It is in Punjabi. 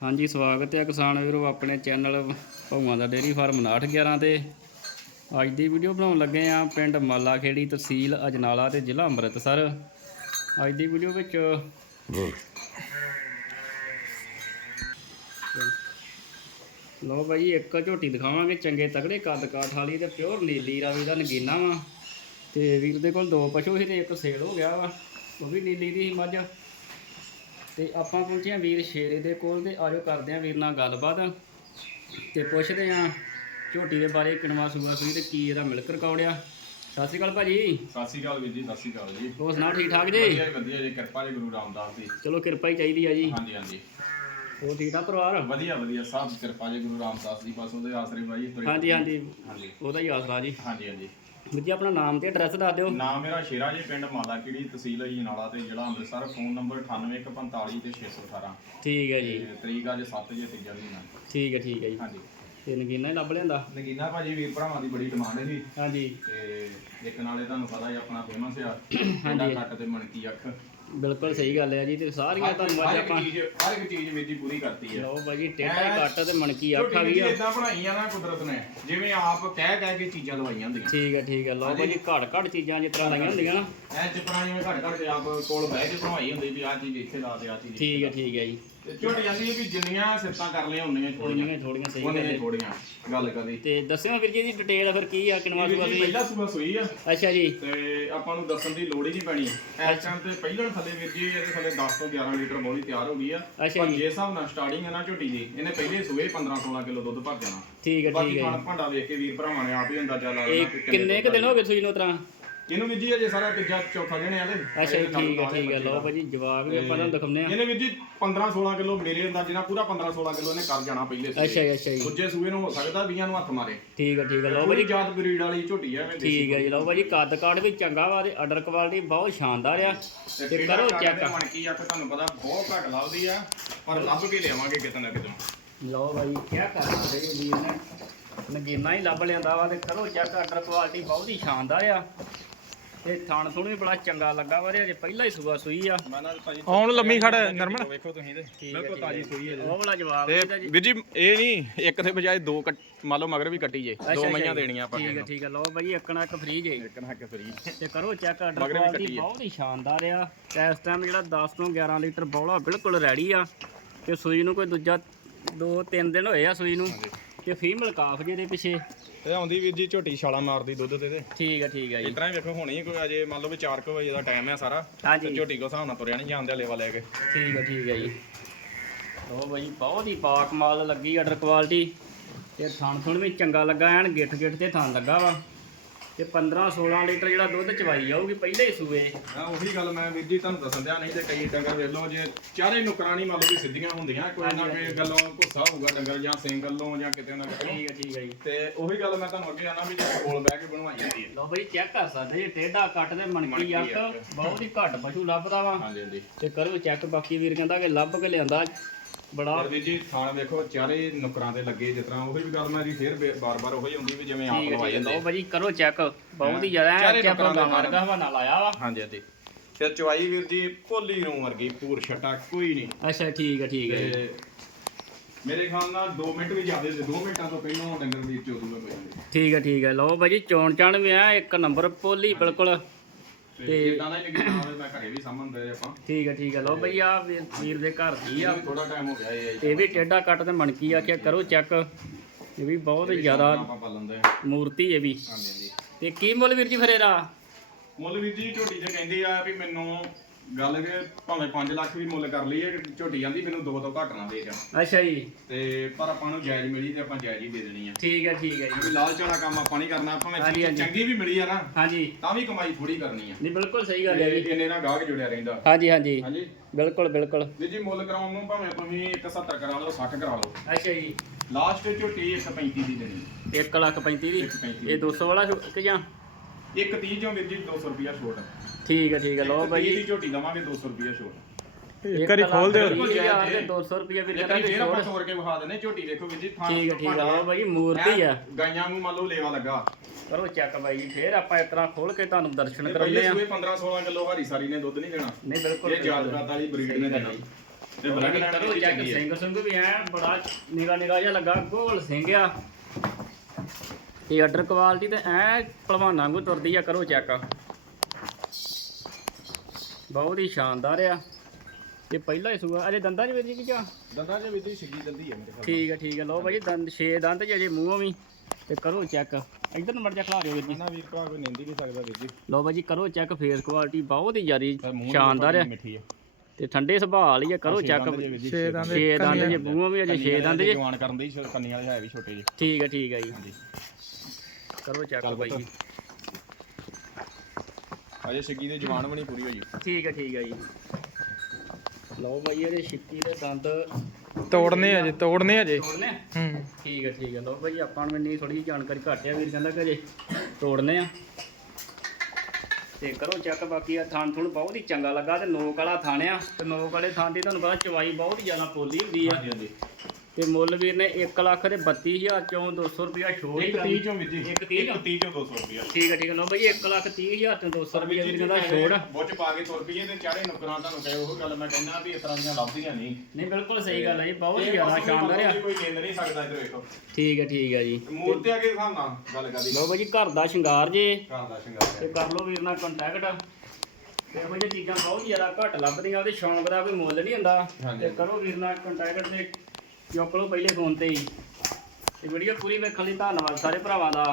ਹਾਂਜੀ, ਸਵਾਗਤ ਹੈ ਕਿਸਾਨ ਵੀਰੋ ਆਪਣੇ ਚੈਨਲ ਭੌਆਂ ਦਾ ਡੇਰੀ ਫਾਰਮ 911 ਤੇ। ਅੱਜ ਦੀ ਵੀਡੀਓ ਬਣਾਉਣ ਲੱਗੇ ਆ ਪਿੰਡ ਮਾਲਾ ਖੇੜੀ ਤਹਿਸੀਲ ਅਜਨਾਲਾ ਤੇ ਜ਼ਿਲ੍ਹਾ ਅੰਮ੍ਰਿਤਸਰ। ਅੱਜ ਦੀ ਵੀਡੀਓ ਵਿੱਚ ਲੋ ਭਾਈ ਇੱਕ ਝੋਟੀ ਦਿਖਾਵਾਂਗੇ, ਚੰਗੇ ਤਗੜੇ ਕੱਦ ਕਾਠ ਵਾਲੀ ਤੇ ਪਿਓਰ ਨੀਲੀ ਰਾਵੀ ਦਾ ਨਗੀਨਾ ਵਾ। ਤੇ ਵੀਰ ਦੇ ਕੋਲ ਦੋ ਪਸ਼ੂ ਸੀ ਤੇ ਇੱਕ ਸੇਲ ਹੋ ਗਿਆ ਵਾ, ਉਹ ਵੀ ਨੀਲੀ ਦੀ ਸੀ ਮੱਝ। ਤੇ ਆਪਾਂ ਪਹੁੰਚੇ ਹਾਂ ਵੀਰ ਸ਼ੇਰੇ ਦੇ ਕੋਲ ਤੇ ਆਜੋ ਕਰਦੇ ਹਾਂ ਵੀਰ ਨਾਲ ਗੱਲਬਾਤ। ਤੇ ਪੁੱਛਦੇ ਹਾਂ ਝੋਟੀ ਦੇ ਬਾਰੇ ਕਿਣਵਾ ਸੂਆ ਸੂਈ ਤੇ ਕੀ ਇਹਦਾ ਮਿਲਕ ਰਿਕਾਰਡ ਆ। ਸਤਿ ਸ਼੍ਰੀ ਅਕਾਲ ਭਾਜੀ। ਸਤਿ ਸ਼੍ਰੀ ਅਕਾਲ ਵੀਰ ਜੀ ਸਤਿ ਸ਼੍ਰੀ ਅਕਾਲ ਜੀ। ਹੋਰ ਸੁਣਾਓ ਠੀਕ ਠਾਕ ਜੀ? ਵਧੀਆ ਜੀ, ਵਧੀਆ ਜੀ ਕਿਰਪਾ ਜੀ ਗੁਰੂ ਰਾਮਦਾਸ ਦੀ। ਚਲੋ ਕਿਰਪਾ ਹੀ ਚਾਹੀਦੀ ਆ ਜੀ। ਹਾਂਜੀ ਹਾਂਜੀ। ਹੋਰ ਠੀਕ ਠਾਕ ਪਰਿਵਾਰ? ਵਧੀਆ ਵਧੀਆ ਸਭ ਕਿਰਪਾ ਜੀ ਗੁਰੂ ਰਾਮਦਾਸ ਦੀ ਬਸ ਉਹਦੇ ਆਸਰੇ ਬਾਈ ਤੁਰੇ ਹਾਂਜੀ ਹਾਂਜੀ। ਹਾਂਜੀ। ਉਹਦਾ ਹੀ ਆਸਰਾ ਜੀ। ਹਾਂਜੀ ਹਾਂਜੀ। ਵੀਰ ਜੀ ਆਪਣਾ ਨਾਮ ਤੇ ਐਡਰੈਸ ਦੱਸ ਦਿਓ। ਨਾਮ ਮੇਰਾ ਸ਼ੇਰਾ ਜੀ ਪਿੰਡ ਮਾਲਾਕੀੜੀ ਤਹਿਸੀਲ ਅਜਨਾਲਾ ਤੇ ਜ਼ਿਲ੍ਹਾ ਅੰਮ੍ਰਿਤਸਰ ਫੋਨ ਨੰਬਰ 9845 ਤੇ 618 ਠੀਕ ਹੈ ਜੀ। ਤਰੀਕ ਅੱਜ 7 ਜੇ ਤੀਜਾ ਮਹੀਨਾ। ਠੀਕ ਹੈ ਠੀਕ ਹੈ ਜੀ। ਹਾਂਜੀ। ਤੇ ਨਗੀਨਾ ਹੀ ਲੱਭ ਲਿਆਂਦਾ? ਨਗੀਨਾ ਭਾਜੀ ਵੀਰ ਭਰਾਵਾਂ ਦੀ ਬੜੀ ਡਿਮਾਂਡ ਸੀ ਹਾਂਜੀ। ਤੇ ਇੱਕ ਨਾਲੇ ਤੁਹਾਨੂੰ ਪਤਾ ਹੀ ਆਪਣਾ ਫੇਮਸ ਆ। ਹਾਂਜੀ। ਕੱਟ ਤੇ ਮਣਕੀ ਅੱਖ। ਬਿਲਕੁਲ ਸਹੀ ਗੱਲ ਹੈ ਜੀ ਤੇ ਸਾਰੀਆਂ ਤੁਹਾਨੂੰ ਹਰ ਅੱਜ ਇੱਕ ਆਪਾਂ ਚੀਜ਼ ਹਰ ਇੱਕ ਚੀਜ਼ ਜੀ ਪੂਰੀ ਕਰਤੀ ਹੈ। ਲਓ ਭਾਜੀ ਟੇਢਾ ਕੱਟ ਤੇ ਮਣਕੀ ਆਖਾ ਵੀ ਆ। ਇਦਾਂ ਬਣਾਈਆਂ ਨਾ ਕੁਦਰਤ ਨੇ ਜਿਵੇਂ ਆਪ ਕਹਿ ਕਹਿ ਕੇ ਚੀਜ਼ਾਂ ਲਵਾਈਆਂ ਹੁੰਦੀਆਂ। ਠੀਕ ਹੈ ਠੀਕ ਹੈ। ਲਓ ਭਾਜੀ ਘੜ ਘੜ ਚੀਜ਼ਾਂ ਜਿਸ ਤਰ੍ਹਾਂ ਲਾਈਆਂ ਹੁੰਦੀਆਂ ਨਾ। ਐ ਚਿਪਰਾਂ ਜਿਵੇਂ ਘੜ ਘੜ ਕੇ ਆਪ ਕੋਲ ਬਹਿ ਕੇ ਬਣਵਾਈ ਹੁੰਦੀ ਵੀ ਆਹ ਚੀਜ਼ ਇੱਥੇ ਲਾ ਦੇ ਆਹ ਚੀਜ਼ ਠੀਕ ਹੈ ਠੀਕ ਹੈ ਜੀ। ਤੇ ਝੋਟੀ ਜਾਂਦੀ ਹੈ ਵੀ ਜਿੰਨੀਆਂ ਸਿਫਤਾਂ ਕਰ ਲਈਆਂ ਉਨੀਆਂ ਥੋੜੀਆਂ ਥੋੜੀਆਂ। ਥੋੜੀਆਂ ਸਹੀ ਗੱਲ ਹੈ। ਥੋੜੀਆਂ ਗੱਲ ਕਦੀ ਤੇ ਦੱਸਿਓ ਵੀਰ ਜੀ ਦੀ ਡਿਟੇਲ ਫਿਰ ਕੀ ਆ ਕਿਨਵਾ ਇਹ ਸੂਆ ਵੀ ਦੀ ਪਹਿਲਾ ਸੂਆ ਸੂਈ ਆ। ਅੱਛਾ ਜੀ। ਤੇ ਆਪਾਂ ਨੂੰ ਦੱਸਣ ਦੀ ਲੋੜ ਹੀ ਨਹੀਂ ਪੈਣੀ। ਇਸ ਟਾਈਮ ਤੇ ਪਹਿਲਾਂ ਥੱਲੇ ਵੀਰ ਜੀ ਇਹਦੇ ਥੱਲੇ 10 ਤੋਂ 11 ਲੀਟਰ ਬੋਲੀ ਤਿਆਰ ਹੋ ਗਈ ਆ। ਅੱਛਾ ਪਰ ਜੀ। ਜੇ ਹਿਸਾਬ ਨਾਲ ਸਟਾਰਟਿੰਗ ਹੈ ਨਾ ਝੋਟੀ ਦੀ ਇਹਨੇ ਪਹਿਲੇ ਸੂਏ 15 16 ਕਿਲੋ ਦੁੱਧ ਭਰ ਜਾਣਾ ਠੀਕ ਹੈ ਠੀਕ ਬਾਕੀ ਹੈ ਖਾਣ ਭਾਂਡਾ ਵੇਖ ਕੇ ਵੀਰ ਭਰਾਵਾਂ ਨੇ ਆਪ ਹੀ ਅੰਦਾਜ਼ਾ ਲਾ ਇਹ ਲੈਣਾ ਕਿ ਕਿੰਨੇ ਕੁ ਦਿਨ ਹੋ ਗਏ ਸੂਈ ਨੂੰ ਤਰ੍ਹਾਂ ਇਹਨੂੰ ਵੀ ਜੀ ਅਜੇ ਸਾਰਾ ਤੀਜਾ ਚੌਥਾ ਹੈ ਇਹਦੇ ਅੱਛਾ ਜੀ ਠੀਕ ਹੈ ਠੀਕ ਹੈ ਲਓ ਭਾਜੀ ਜਵਾਬ ਵੀ ਆਪਾਂ ਤੁਹਾਨੂੰ ਦਿਖਾਉਂਦੇ ਆ ਇਹਨੇ ਵੀ ਜੀ 15 16 ਕਿਲੋ ਮੇਰੇ ਅੰਦਾਜ਼ੇ ਨਾਲ ਪੂਰਾ 15 16 ਕਿਲੋ ਇਹਨੇ ਕਰ ਜਾਣਾ ਪਹਿਲੇ ਸੂਏ। ਅੱਛਾ ਜੀ ਅੱਛਾ ਜੀ। ਦੂਜੇ ਸੂਏ ਨੂੰ ਹੋ ਸਕਦਾ 20 ਨੂੰ ਹੱਥ ਮਾਰੇ। ਠੀਕ ਹੈ ਠੀਕ ਹੈ ਲਓ ਭਾਜੀ। ਜਾਤ ਬਰੀਡ ਵਾਲੀ ਝੋਟੀ ਹੈ ਐਵੇਂ ਦੇਸੀ ਠੀਕ ਹੈ ਜੀ ਲਓ ਭਾਜੀ ਕੱਦ ਕਾਠ ਵੀ ਚੰਗਾ ਵਾ ਤੇ ਆਰਡਰ ਕੁਆਲਿਟੀ ਬਹੁਤ ਸ਼ਾਨਦਾਰ ਆ। ਤੇ ਤੇ ਕਰੋ ਕੱਟ ਚੈੱਕ। ਤੇ ਮਣਕੀ ਆ ਤੁਹਾਨੂੰ ਪਤਾ ਬਹੁਤ ਘੱਟ ਲੱਭਦੀ ਆ ਪਰ ਲੱਭ ਕੇ ਲਿਆਵਾਂਗੇ ਕਿਤੇ ਨਾ ਕਿਤੇ। ਲਓ ਭਾਈ ਕੀ ਕਰ ਸਕਦੇ ਜੀ ਵੀਰ ਨੇ। ਨਗੀਨਾ ਹੀ ਲੱਭ ਲਿਆਂਦਾ ਵਾ ਤੇ ਕਰੋ ਚੈੱਕ ਆਰਡਰ ਕੁਆਲਿਟੀ ਬਹੁਤ ਹੀ ਸ਼ਾਨਦਾਰ ਆ। ਤੇ ਥਣ ਵੀ ਬੜਾ ਚੰਗਾ ਲੱਗਾ ਵਾ ਤੇ ਅਜੇ ਪਹਿਲਾ ਹੀ ਸੂਆ ਸੂਈ ਆ। ਹੁਣ ਲੰਮੀ ਖੜ ਨਰਮਨ। ਵੇਖੋ ਤੁਸੀਂ ਤੇ ਬਿਲਕੁਲ। ਤਾਜੀ ਸੂਈ ਹੈ ਜੀ। ਉਹ ਵਾਲਾ ਜਵਾਬ ਤੇ ਇਹਦਾ ਜੀ। ਵੀਰ ਜੀ ਇਹ ਨਹੀਂ ਇੱਕ ਦੇ ਬਜਾਏ ਦੋ ਕੱਟ ਮੰਨ ਲਓ ਮਗਰ ਵੀ ਕੱਟੀ ਜੇ ਦੋ ਮਈਆਂ। ਦੇਣੀਆਂ ਆਪਾਂ ਠੀਕ ਹੈ ਠੀਕ ਹੈ ਲਓ ਭਾਈ ਇੱਕ ਨਾ ਇੱਕ ਫ੍ਰੀ ਜੇ। ਇੱਕ ਨਾ ਇੱਕ ਫਰੀ ਤੇ ਕਰੋ ਚੈੱਕ ਆਰਡਰ ਮਗਰ ਵੀ ਕੁਆਲਿਟੀ ਕੱਟੀ ਹੈ। ਬਹੁਤ ਹੀ ਸ਼ਾਨਦਾਰ ਆ। ਤੇ ਇਸ ਟਾਈਮ ਜਿਹੜਾ 10 ਤੋਂ 11 ਲੀਟਰ ਬੌਲਾ ਬਿਲਕੁਲ ਰੈਡੀ ਆ। ਤੇ ਸੂਈ ਨੂੰ ਕੋਈ ਦੂਜਾ 2-3 ਦਿਨ ਹੋਏ ਆ ਸੂਈ ਨੂੰ। ਤੇ ਫੀਮੇਲ ਕਾਫ ਜਿਹਦੇ ਪਿੱਛੇ? ਤੇ ਆਉਂਦੀ ਵੀਰ ਜੀ ਝੋਟੀ ਛਾਲਾ ਮਾਰਦੀ ਦੁੱਧ ਤੇ ਤੇ। ਠੀਕ ਹੈ ਠੀਕ ਹੈ ਜੀ। ਇਸ ਤਰ੍ਹਾਂ ਹੀ ਵੇਖੋ ਹੁਣੀ ਕੋਈ ਅਜੇ ਮੰਨ ਲਓ ਵੀ 4 ਵਜੇ ਦਾ ਟਾਈਮ ਹੈ ਸਾਰਾ ਤੇ ਹਾਂਜੀ। ਝੋਟੀ ਕੋ ਹਿਸਾਬ ਨਾਲ ਤੁਰਿਆ ਨਹੀਂ ਜਾਂਦੇ ਲੇਵਾ ਲੈ ਕੇ। ਠੀਕ ਹੈ ਠੀਕ ਹੈ ਜੀ। ਲੋ ਭਾਈ ਬਹੁਤ ਹੀ ਪਾਕ ਮਾਲ ਲੱਗੀ ਆਰਡਰ ਕੁਆਲਿਟੀ ਤੇ ਥਣ ਥੁਣ ਵੀ ਚੰਗਾ ਲੱਗਾ ਐਨ ਗਿੱਠ ਗਿੱਠ ਤੇ ਥਣ ਲੱਗਾ ਵਾ। ਤੇ 15 16 ਲੀਟਰ ਜਿਹੜਾ ਦੁੱਧ ਚਵਾਈ ਜਾਊਗੀ ਪਹਿਲੇ ਹੀ ਸੂਏ। ਹਾਂ ਉਹੀ ਗੱਲ ਮੈਂ ਵੀਰ ਜੀ ਤੁਹਾਨੂੰ ਦੱਸਣ ਦਿਆ ਨਹੀਂ ਤੇ ਕਈ ਡੰਗਰ ਵੇਖ ਲਓ ਜੇ ਚਾਰੇ ਨੁਕਰਾਂ ਨਹੀਂ ਮੰਨ ਲਓ ਵੀ ਸਿੱਧੀਆਂ ਹੁੰਦੀਆਂ ਕੋਈ ਨਾ ਕੋਈ ਗੱਲੋਂ ਗੁੱਸਾ ਹੋਊਗਾ ਡੰਗਰ ਜਾਂ ਸਿੰਗਲੋਂ ਜਾਂ ਕਿਤੇ ਨਾ ਕਿਤੇ। ਠੀਕ ਹੈ ਠੀਕ ਹੈ ਜੀ। ਤੇ ਉਹੀ ਗੱਲ ਮੈਂ ਤੁਹਾਨੂੰ ਅੱਗੇ ਆਣਾ ਵੀ ਜੇ ਕੋਲ ਬਹਿ ਕੇ ਬਣਵਾਈ ਹੁੰਦੀ ਹੈ। ਲੋ ਭਾਈ ਚੈੱਕ ਕਰ ਸਕਦੇ ਜੀ ਟੇਢਾ ਕੱਟ ਤੇ ਮਣਕੀ ਅੱਖ। ਬਹੁਤ ਹੀ ਘੱਟ ਪਸ਼ੂ ਲੱਭਦਾ ਵਾ। ਹਾਂਜੀ ਹਾਂਜੀ। ਤੇ ਕਰੋ ਚੈੱਕ ਬਾਕੀ ਵੀਰ ਕਹਿੰਦਾ ਕਿ ਲੱਭ ਕੇ ਲਿਆਂਦਾ। ਬੜਾ ਵੀਰ ਜੀ ਥਾਣ ਵੇਖੋ ਚਾਰੇ ਨੁਕਰਾਂ ਤੇ ਲੱਗੇ ਜਿਸ ਤਰ੍ਹਾਂ ਉਹੀ ਵੀ ਗੱਲ ਮੈਂ ਜੀ ਫੇਰ ਬਾਰ-ਬਾਰ ਉਹੀ ਹੁੰਦੀ ਵੀ ਜਿਵੇਂ ਆਪ ਠੀਕ ਹੈ ਲਵਾਈ ਹੈ ਜਾਂਦੇ ਭਾਜੀ ਕਰੋ ਚੈੱਕ ਬਹੁਤ ਹੀ ਜ਼ਿਆਦਾ ਚਾਰੇ ਐ ਚੈੱਕ ਨੁਕਰਾਂ ਦਾ ਮਾਰਗਾ ਹਵਾਨਾ ਲਾਇਆ ਵਾ। ਹਾਂਜੀ ਹਾਂਜੀ। ਤੇ ਚਵਾਈ ਵੀਰ ਜੀ ਭੋਲੀ ਨੂੰ ਵਰਗੀ ਪੂਰ ਛਟਾ ਕੋਈ ਨਹੀਂ। ਅੱਛਾ ਠੀਕ ਹੈ ਠੀਕ ਹੈ। ਤੇ ਮੇਰੇ ਖਿਆਲ ਨਾਲ 2 ਮਿੰਟ ਵੀ ਜ਼ਿਆਦੇ ਤੇ 2 ਮਿੰਟਾਂ ਤੋਂ ਪਹਿਲਾਂ ਡੰਗਰ ਦੀ ਚੋਦੂਗਾ ਨਹੀਂ। ਠੀਕ ਹੈ ਠੀਕ ਹੈ। ਲਓ ਭਾਜੀ ਚੋਣ ਚਾਣ ਵੀ ਆ ਇੱਕ ਨੰਬਰ ਪੋਲੀ ਬਿਲਕੁਲ। ਤੇ ਇਦਾਂ ਦਾ ਹੀ ਲੱਗੀ ਨਾਲ ਮੈਂ ਘਰੇ ਵੀ ਸਾਂਭਣਦੇ ਆਪਾਂ। ਠੀਕ ਹੈ ਠੀਕ ਹੈ। ਲਓ ਭਾਈ ਆ ਵੀਰ ਦੇ ਘਰ ਦੀ ਆ ਥੋੜਾ ਟਾਈਮ ਹੋ ਗਿਆ ਇਹ ਇਹ ਵੀ ਟੇਢਾ ਕੱਟ ਤੇ ਮਣਕੀ ਆ ਕੇ ਕਰੋ ਚੈੱਕ ਇਹ ਵੀ ਬਹੁਤ ਜ਼ਿਆਦਾ ਮੂਰਤੀ ਇਹ ਵੀ। ਹਾਂਜੀ ਤੇ ਕੀ ਮੁੱਲ ਵੀਰ ਜੀ ਫਿਰ ਇਹਦਾ? ਮੁੱਲ ਵੀਰ ਜੀ ਝੋਟੀ ਜੇ ਕਹਿੰਦੇ ਆ ਵੀ ਮੈਨੂੰ ਗੱਲ ਕਿ ਭਾਵੇਂ 5 ਲੱਖ ਵੀ ਮੁੱਲ ਕਰ ਲਈਏ ਝੋਟੀ ਜਾਂਦੀ ਮੈਨੂੰ ਦੋ ਤੋਂ ਘੱਟ ਨਾ ਦੇ ਜਾ ਅੱਛਾ ਜੀ। ਤੇ ਪਰ ਆਪਾਂ ਨੂੰ ਜਾਇਜ਼ ਮਿਲੀ ਤੇ ਆਪਾਂ ਜਾਇਜ਼ ਹੀ ਦੇ ਦੇਣੀ ਆ। ਠੀਕ ਹੈ ਠੀਕ ਹੈ ਜੀ। ਵੀ ਲਾਲਚ ਵਾਲਾ ਕੰਮ ਆਪਾਂ ਨਹੀਂ ਕਰਨਾ ਭਾਵੇਂ ਹਾਂਜੀ, ਚੀਜ਼ ਹਾਂਜੀ। ਚੰਗੀ ਵੀ ਮਿਲੀ ਆ ਨਾ ਹਾਂਜੀ। ਤਾਂ ਵੀ ਕਮਾਈ ਥੋੜੀ ਕਰਨੀ ਆ। ਨਹੀਂ ਬਿਲਕੁਲ ਸਹੀ ਗੱਲ ਹੈ ਜੀ। ਇਹਨੇ ਨਾਲ ਗਾਹਕ ਜੁੜਿਆ ਰਹਿੰਦਾ। ਹਾਂਜੀ ਹਾਂਜੀ। ਹਾਂਜੀ। ਬਿਲਕੁਲ ਬਿਲਕੁਲ। ਵੀਰ ਜੀ ਮੁੱਲ ਕਰਾਉਣ ਨੂੰ ਭਾਵੇਂ ਤੁਸੀਂ 170 ਕਰਾ ਲਓ 60 ਕਰਾ ਲਓ। ਅੱਛਾ ਜੀ। ਲਾਸਟ ਝੋਟੀ 135 ਦੀ ਦੇਣੀ। 1 ਲੱਖ 35 ਦੀ। 135 ਇਹ 200 ਵਾਲਾ ਕਿ ਜਾਂ? ਇੱਕ 30 ਚੋਂ ਵੀਰ ਜੀ 200 ਰੁਪਿਆ ਛੋਟ ਠੀਕ ਹੈ ਠੀਕ ਹੈ ਲਓ ਭਾਈ 30 ਦੀ ਝੋਟੀ ਦਵਾਂਗੇ 200 ਰੁਪਿਆ ਛੋਟ। ਇੱਕ ਵਾਰੀ ਖੋਲ ਦਿਓ। ਹਜ਼ਾਰ ਤੇ 200 ਰੁਪਏ ਵੀਰ ਇੱਕ ਕਹਿੰਦਾ ਵਾਰੀ ਫੇਰ ਆਪਾਂ ਤੋੜ ਕੇ ਵਿਖਾ ਦਿੰਦੇ ਝੋਟੀ ਦੇਖੋ ਵੀਰ ਜੀ ਥਾਂ ਠੀਕ ਹੈ ਠੀਕ ਹੈ ਲਓ ਭਾਈ ਮੂਰਤੀ ਆ। ਗਾਈਆਂ ਨੂੰ ਮੰਨ ਲਓ ਲੇਵਾ ਲੱਗਾ। ਕਰੋ ਚੈੱਕ ਬਾਈ ਜੀ ਫੇਰ ਆਪਾਂ ਇਸ ਤਰ੍ਹਾਂ ਖੋਲ ਕੇ ਤੁਹਾਨੂੰ ਦਰਸ਼ਨ ਤੇ ਕਰਾਉਂਦੇ ਪਹਿਲੇ ਆ ਸੂਏ 15 16 ਕਿਲੋ ਹਰੀ ਸਾਰੀ ਨੇ ਦੁੱਧ ਨਹੀਂ ਦੇਣਾ। ਨਹੀਂ ਬਿਲਕੁਲ ਇਹ ਰਾਤ ਵਾਲੀ ਬਰੀਡ ਨੇ ਦੇਣਾ। ਤੇ ਬਲੱਡ ਲੈਣ ਕਰੋ ਦੀ ਚੈੱਕ ਚੰਗੀ ਹੈ। ਸਿੰਘ ਸਿੰਘ ਵੀ ਐ ਬੜਾ ਨਿਗਾ ਨਿਗਾ ਜਿਹਾ ਲੱਗਾ ਗੋਲ ਸਿੰਘ ਆ। ਇਹ ਆਰਡਰ ਕੁਆਲਿਟੀ ਤੇ ਐ ਭਲਵਾਨਾਂ ਵਾਂਗੂ ਤੁਰਦੀ ਆ ਕਰੋ ਚੈੱਕ ਬਹੁਤ ਹੀ ਸ਼ਾਨਦਾਰ ਆ। ਇਹ ਪਹਿਲਾ ਹੀ ਸੂਆ। ਅਜੇ ਦੰਦਾਂ 'ਚ ਵੇਦੀ ਕੀ ਚਾ ਦੰਦਾਂ 'ਚ ਵਿੱਦੀ ਸਿੱਗੀ ਦੰਦੀ ਹੈ ਮੇਰੇ ਖਿਆਲ ਠੀਕ ਹੈ ਠੀਕ ਹੈ ਲਓ ਭਾਈ ਦੰਦ 6 ਦੰਦ ਜੇ ਅਜੇ ਮੂੰਹੋਂ ਵੀ। ਤੇ ਕਰੋ ਚੈੱਕ ਇਧਰ ਨੂੰ ਮੜ ਜਾ ਖਲਾ ਰਿਓ ਵੀਰ ਜੀ। ਨਾ ਵੀਰ ਭਰਾ ਕੋਈ ਨਿੰਦੀ ਨਹੀਂ ਸਕਦਾ ਵੀਰ ਜੀ। ਲਓ ਭਾਈ ਜੀ ਕਰੋ ਚੈੱਕ ਫੇਸ ਕੁਆਲਿਟੀ ਬਹੁਤ ਹੀ ਜ਼ਿਆਦੀ ਸ਼ਾਨਦਾਰ ਆ। ਮਿੱਠੀ ਆ। ਤੇ ਠੰਡੇ ਸੁਭਾਅ ਵਾਲੀ ਆ ਕਰੋ ਛੇ ਚੈੱਕ ਜੇ ਵੀਰ ਜੀ, 6 ਦੰਦ 6 ਦੰਦ ਜੇ ਮੂੰਹੋਂ ਵੀ ਅਜੇ 6 ਦੰਦ ਜੇ। ਜਵਾਨ ਕਰਨ ਦੇ ਕੰਨੀ ਵਾਲੇ ਹੈ ਵੀ ਛੋਟੇ ਜਿਹੇ। ਠੀਕ ਹੈ ਠੀਕ ਹੈ ਜੀ। ਹਾਂਜੀ। ਕਰੋ ਚੈੱਕ ਚੱਲ ਭਾਈ ਪੁੱਤ। ਜੀ। ਅਜੇ ਸਿੱਗੀ ਦੇ ਜਵਾਨ ਬਣੀ ਪੂਰੀ ਹੋਈ। ਠੀਕ ਹੈ ਠੀਕ ਹੈ ਜੀ। ਲਓ ਭਾਈ ਇਹਦੇ ਛਿੱਕੀ ਦੇ ਦੰਦ ਤੋੜਨੇ ਅਜੇ ਤੋੜਨੇ ਅਜੇ। ਤੋੜਨੇ ਹੂੰ। ਠੀਕ ਹੈ ਠੀਕ ਹੈ ਲਓ ਭਾਈ ਆਪਾਂ ਨੂੰ ਇੰਨੀ ਥੋੜੀ ਜਾਣਕਾਰੀ ਘੱਟ ਆ ਵੀਰ ਕਹਿੰਦਾ ਕਿ ਅਜੇ ਤੋੜਨੇ ਆ। ਤੇ ਕਰੋ ਚੈੱਕ ਬਾਕੀ ਆ ਥਾਨ ਥੁਣ ਬਹੁਤ ਹੀ ਚੰਗਾ ਲੱਗਾ ਤੇ ਨੋਕ ਵਾਲਾ ਥਾਨ ਆ। ਤੇ ਨੋਕ ਵਾਲੇ ਥਾਨ ਦੀ ਤੁਹਾਨੂੰ ਪਤਾ ਚਵਾਈ ਬਹੁਤ ਹੀ ਜ਼ਿਆਦਾ ਪੋਲੀ ਹੁੰਦੀ ਆ। ਹਾਂਜੀ ਹਾਂਜੀ। ਤੇ ਮੁੱਲ ਵੀਰ ਨੇ 1 ਲੱਖ ਦੇ 32000 ਚੋਂ 200 ਰੁਪਿਆ ਛੋੜ ਹੀ ਇੱਕ ਕਰਨੀ। 30 ਚੋਂ ਵੀਰ ਜੀ ਇੱਕ ਤੀਹ ਚੋਂ? 30 ਚੋਂ 200 ਰੁਪਿਆ ਠੀਕ ਹੈ ਠੀਕ ਹੈ ਲਓ ਭਾਈ 1 ਲੱਖ 30000 ਚੋਂ 200 ਰੁਪਿਆ ਵੀਰ ਕਹਿੰਦਾ ਛੋੜ ਬੁੱਚ ਪਾ ਕੇ ਤੁਰ ਪਈਏ ਤੇ ਚਾਰੇ ਨੁਕਰਾਂ ਤੁਹਾਨੂੰ ਕਹੇ ਉਹ ਗੱਲ ਮੈਂ ਕਹਿੰਦਾ ਵੀ ਇਸ ਤਰ੍ਹਾਂ ਦੀਆਂ ਲੱਭਦੀਆਂ ਨਹੀਂ। ਨਹੀਂ ਬਿਲਕੁਲ ਸਹੀ ਗੱਲ ਹੈ ਜੀ ਬਹੁਤ ਜ਼ਿਆਦਾ ਸ਼ਾਨਦਾਰ ਆ। ਕੋਈ ਨਿੰਦ ਨਹੀਂ ਸਕਦਾ ਇੱਧਰ ਵੇਖੋ। ਠੀਕ ਹੈ ਠੀਕ ਹੈ ਜੀ। ਮੂਰਤੀ ਅਗੇ ਹਿਸਾਬ ਨਾਲ ਗੱਲ ਕਰਦੀ ਲਓ ਭਾਈ ਘਰ ਦਾ ਸ਼ਿੰਗਾਰ ਜੇ। ਘਰ ਦਾ ਸ਼ਿੰਗਾਰ ਤੇ ਕਰ ਲਓ ਵੀਰ ਨਾਲ ਕੰਟੈਕਟ ਤੇ ਇਹੋ ਜਿਹੀਆਂ ਚੀਜ਼ਾਂ ਬਹੁਤ ਜ਼ਿਆਦਾ ਘੱਟ ਲੱਭਦੀਆਂ ਉਹਦੇ ਸ਼ੌਂਕ ਦਾ ਕੋਈ ਮੁੱਲ ਨਹੀਂ ਹੁੰਦਾ। ਤੇ ਕਰੋ ਵੀਰ ਨਾਲ ਕੰਟੈਕਟ ਤੇ ਚੁੱਕ ਲਓ ਪਹਿਲੇ ਫੋਨ ਤੇ ਹੀ। ਤੇ ਵੀਡੀਓ ਪੂਰੀ ਵੇਖਣ ਲਈ ਧੰਨਵਾਦ ਸਾਰੇ ਭਰਾਵਾਂ ਦਾ।